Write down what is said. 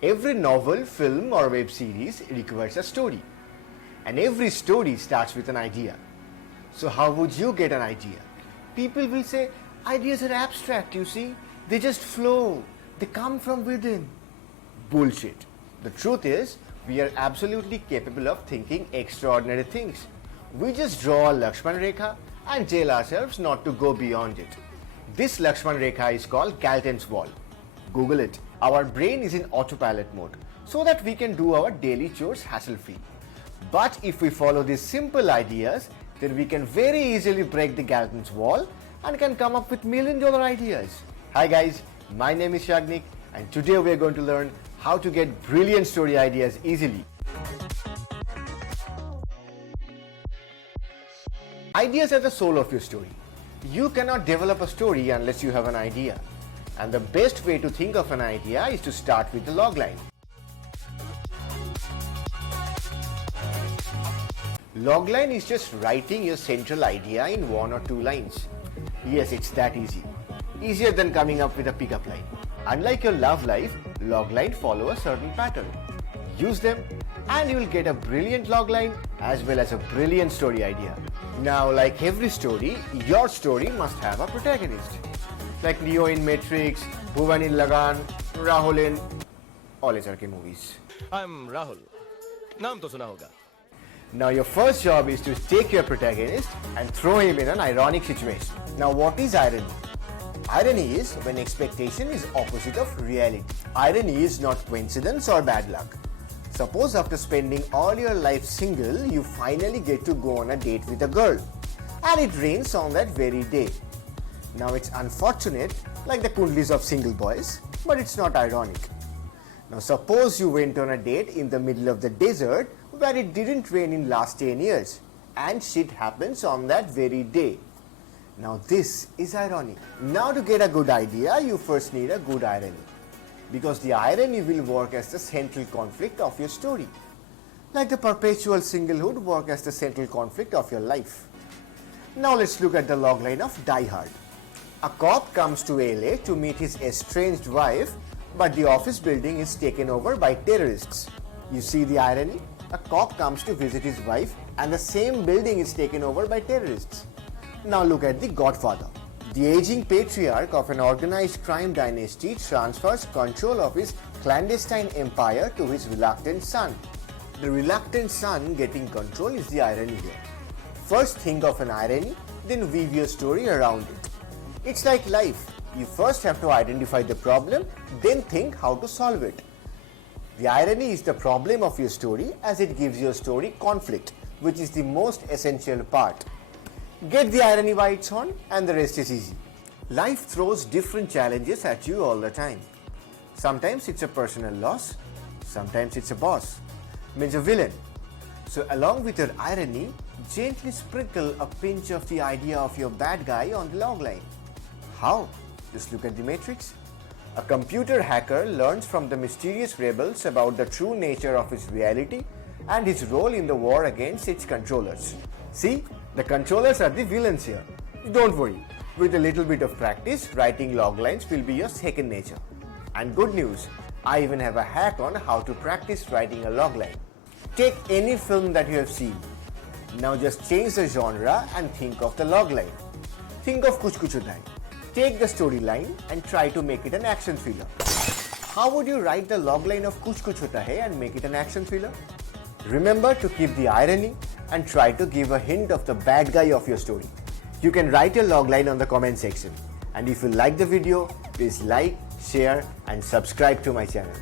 Every novel, film or web series requires a story. And every story starts with an idea. So how would you get an idea? People will say, ideas are abstract, you see. They just flow. They come from within. Bullshit. The truth is, we are absolutely capable of thinking extraordinary things. We just draw a Lakshman Rekha and tell ourselves not to go beyond it. This Lakshman Rekha is called Galton's wall. Google it. Our brain is in autopilot mode so that we can do our daily chores hassle-free. But if we follow these simple ideas, then we can very easily break the Galton's wall and can come up with million-dollar ideas. Hi guys, my name is Shagnik and today we are going to learn how to get brilliant story ideas easily. Ideas are the soul of your story. You cannot develop a story unless you have an idea. And the best way to think of an idea is to start with the logline. Logline is just writing your central idea in 1 or 2 lines. Yes, it's that easy. Easier than coming up with a pickup line. Unlike your love life, logline follow a certain pattern. Use them and you will get a brilliant logline as well as a brilliant story idea. Now, like every story, your story must have a protagonist. Like Neo in Matrix, Bhuvan in Lagan, Rahul in all SRK movies. I'm Rahul. Naam to suna hoga. Now your first job is to take your protagonist and throw him in an ironic situation. Now what is irony? Irony is when expectation is opposite of reality. Irony is not coincidence or bad luck. Suppose after spending all your life single, you finally get to go on a date with a girl and it rains on that very day. Now it's unfortunate, like the kundlis of single boys, but it's not ironic. Now suppose you went on a date in the middle of the desert where it didn't rain in last 10 years and shit happens on that very day. Now this is irony. Now to get a good idea, you first need a good irony. Because the irony will work as the central conflict of your story. Like the perpetual singlehood work as the central conflict of your life. Now let's look at the logline of Die Hard. A cop comes to LA to meet his estranged wife, but the office building is taken over by terrorists. You see the irony? A cop comes to visit his wife and the same building is taken over by terrorists. Now look at The Godfather. The aging patriarch of an organized crime dynasty transfers control of his clandestine empire to his reluctant son. The reluctant son getting control is the irony here. First think of an irony, then weave your story around it. It's like life. You first have to identify the problem, then think how to solve it. The irony is the problem of your story as it gives your story conflict, which is the most essential part. Get the irony by its own and the rest is easy. Life throws different challenges at you all the time. Sometimes it's a personal loss, sometimes it's a boss, means a villain. So along with your irony, gently sprinkle a pinch of the idea of your bad guy on the logline. How? Just look at the Matrix. A computer hacker learns from the mysterious rebels about the true nature of his reality and his role in the war against its controllers. See, the controllers are the villains here. Don't worry, with a little bit of practice, writing loglines will be your second nature. And good news, I even have a hack on how to practice writing a logline. Take any film that you have seen. Now just change the genre and think of the logline. Think of Kuch Kuch Hota Hai. Take the storyline and try to make it an action thriller. How would you write the logline of Kuch Kuch Hota Hai and make it an action thriller? Remember to keep the irony and try to give a hint of the bad guy of your story. You can write your logline on the comment section. And if you like the video, please like, share and subscribe to my channel.